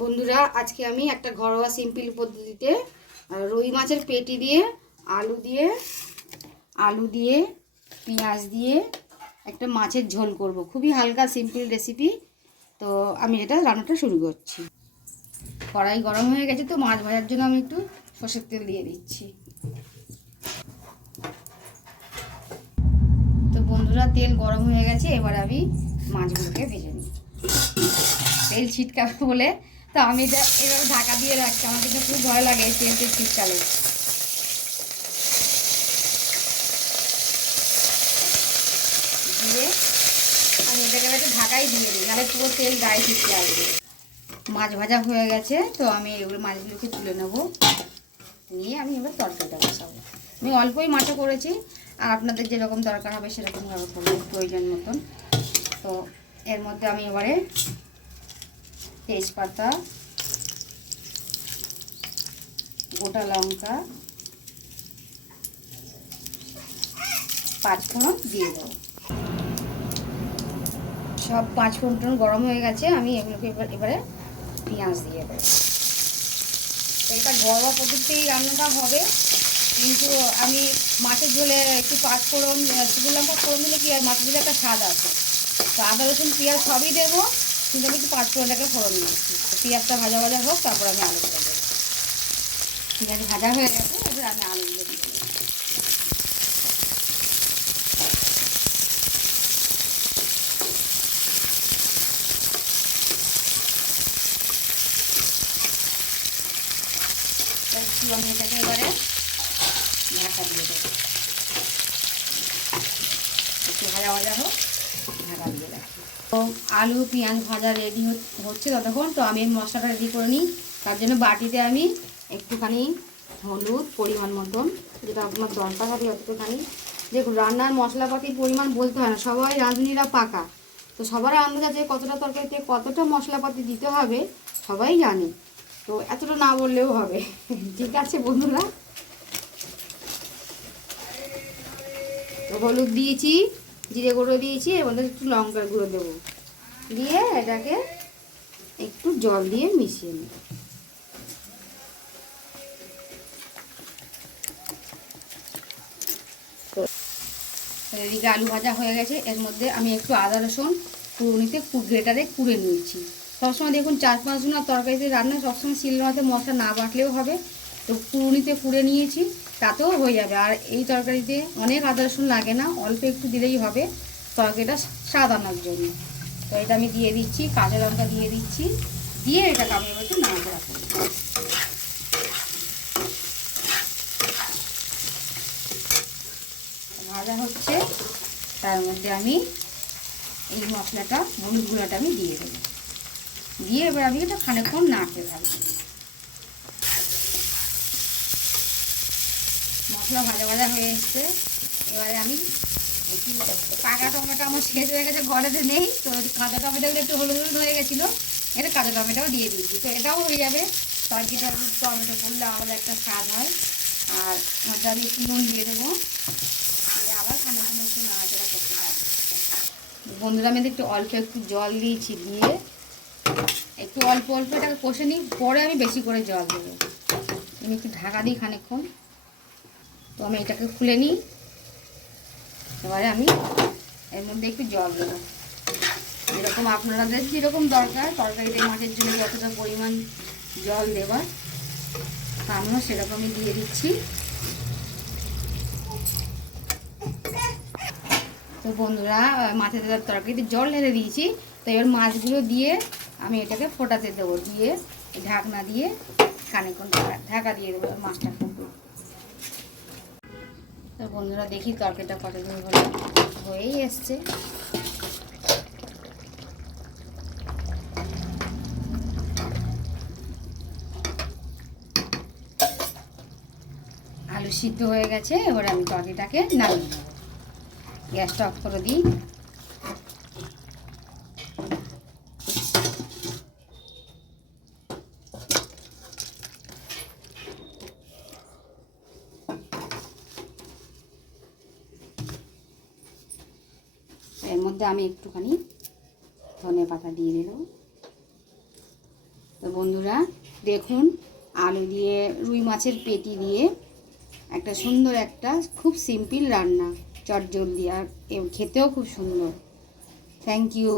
বন্ধুরা, আজকে আমি একটা ঘরোয়া সিম্পল পদ্ধতিতে রুই মাছের পেটি দিয়ে আলু দিয়ে পেঁয়াজ দিয়ে একটা মাছের ঝোল করব। খুবই হালকা সিম্পল রেসিপি। তো আমি এটা রান্নাটা শুরু করছি। কড়াই গরম হয়ে গেছে, তো মাছ ভাজার জন্য আমি একটু সরষের তেল দিয়ে দিচ্ছি। তো বন্ধুরা, তেল গরম হয়ে গেছে, এবার আমি মাছগুলোকে ভেজে নিই। তেল ছিটকাবে বলে তো আমি এটা এভাবে ঢাকা দিয়ে রাখছি। আমার কিন্তু খুব ভয় লাগে তেল ছিটকালে। দিয়ে আমি এটাকে একটু ঢাকাই দিয়ে দিই, নাহলে পুরো তেল গায়ে ছিটকে আসবে। মাছ ভাজা হয়ে গেছে, তো আমি এগুলো মাছগুলোকে তুলে নেব। নিয়ে আমি এবার তরকারিটা বসাবো। আমি অল্পই মাছে করেছি, আর আপনাদের যেরকম দরকার হবে সেরকমভাবে করবেন প্রয়োজন মতন। তো এর মধ্যে আমি এবারে তেজপাতা, গোটা লঙ্কা, পাঁচফোড়ন দিয়ে দেবো। সব পাঁচফোড়ন গরম হয়ে গেছে, আমি এগুলোকে এবারে পেঁয়াজ দিয়ে দেবো। তো এটা ঘরোয়া পদ্ধতিতেই রান্নাটা হবে, কিন্তু আমি মাছের ঝোলে একটু পাঁচফোড়ন, শুকনো লঙ্কা ফোড়ন দিলে কি আর মাছের ঝোলে একটা স্বাদ আছে। তো আদা রসুন পেঁয়াজ সবই দেবো, কিন্তু আমি একটু পাঁচফোড়নটাকে ফোড়ন দিয়েছি। তো পেঁয়াজটা ভাজা ভাজা হোক, তারপর আমি আলুগুলো দেবো। পেঁয়াজ ভাজা হয়ে গেছে, এবার আমি আলুগুলো দিয়ে দেবো। একটু আমি এটাকে এবারে ঢাকা দিয়ে দেবো। একটু ভাজা ভাজা হোক, ঢাকা দিয়ে রাখি। তো আলু পেঁয়াজ ভাজা রেডি হচ্ছে ততক্ষণ। তো আমি মশলাটা রেডি করে নিই। তার জন্য বাটিতে আমি একটুখানি হলুদ পরিমাণ মতন, যেটা আপনার দরকার হবে অতটুখানি। দেখুন, রান্নার মশলাপাতির পরিমাণ বলতে হয় না, সবাই রাঁধুনিরা পাকা। তো সবারই আন্দাজ আছে কতটা তরকারিতে কতটা মশলাপাতি দিতে হবে, সবাই জানে। তো এতটা না বললেও হবে। ঠিক আছে বন্ধুরা, তো হলুদ দিয়েছি, জিরে গুঁড়ো দিয়েছি, এর মধ্যে একটু লঙ্কার গুঁড়ো দেবো। দিয়ে এটাকে একটু জল দিয়ে মিশিয়ে নেব। তো এদিকে আলু ভাজা হয়ে গেছে, এর মধ্যে আমি একটু আদা রসুন কুড়ুনিতে গ্রেটারে কুড়ে নিয়েছি। সবসময় দেখুন 4-5 জনের তরকারিতে রান্না সবসময় শিলনোড়াতে মশলা না বাটলেও হবে। তো কুড়ুনিতে কুড়ে নিয়েছি, তাতেও হয়ে যাবে। আর এই তরকারিতে অনেক আদা রসুন লাগে না, অল্প একটু দিলেই হবে তরকারিটা স্বাদ আনার জন্য। তো এটা আমি দিয়ে দিচ্ছি, কাঁচা লঙ্কা দিয়ে দিচ্ছি, দিয়ে এটাকে আমি একটু নাড়াচাড়া করব। ভাজা হচ্ছে, তার মধ্যে আমি এই মশলাটা, হলুদ গুঁড়াটা আমি দিয়ে দেবো। দিয়ে এবার আমি এটা খানিকক্ষণ নাড়তে থাকবো। মশলা ভাজা ভাজা হয়ে এসছে, এবারে আমি একটু পাকা টমেটো আমার শেষ হয়ে গেছে, ঘরেতে নেই। তো কাঁচা টমেটোগুলো একটু হলুদ হলুদ হয়ে গেছিলো, এটা কাঁচা টমেটোও দিয়ে দিয়েছি। তো এটাও হয়ে যাবে। তরকারিটা টমেটো করলে আমাদের একটা স্বাদ হয়। আর মধ্যে আমি একটু নুন দিয়ে দেবো, আবার খানিকক্ষণ একটু নাড়াচাড়া করতে থাকবো। বন্ধুরা, আমি একটু অল্প একটু জল দিয়েছি, দিয়ে একটু অল্প অল্প এটাকে কষে নিই, পরে আমি বেশি করে জল দেবো। আমি একটু ঢাকা দিই খানিকক্ষণ। তো আমি এটাকে খুলে নিই, এবারে আমি এর মধ্যে একটু জল দেবো। যেরকম আপনাদের যেরকম দরকার তরকারিতে মাছের জন্য যতটা পরিমাণ জল দেবার, আমিও সেরকমই দিয়ে দিচ্ছি। তো বন্ধুরা, মাছের তরকারিতে জল ঢেলে দিয়েছি। তো এবার মাছগুলো দিয়ে আমি এটাকে ফোটাতে দেবো, দিয়ে ঢাকনা দিয়ে খানিকক্ষণ ঢাকা দিয়ে দেবো মাছটা ফুটবে। তো বন্ধুরা, দেখি তরকারিটা কতদূর হলো, হয়েই এসছে। আলু সিদ্ধ হয়ে গেছে, এবার আমি তরকারিটাকে নামিয়ে নেব। গ্যাসটা অফ করে দিই। এর মধ্যে আমি একটুখানি ধনে পাতা দিয়ে দিলাম। তো বন্ধুরা দেখুন, আলু দিয়ে রুই মাছের পেটি দিয়ে একটা সুন্দর একটা খুব সিম্পল রান্না, চটজলদি, আর খেতেও খুব সুন্দর। Thank you.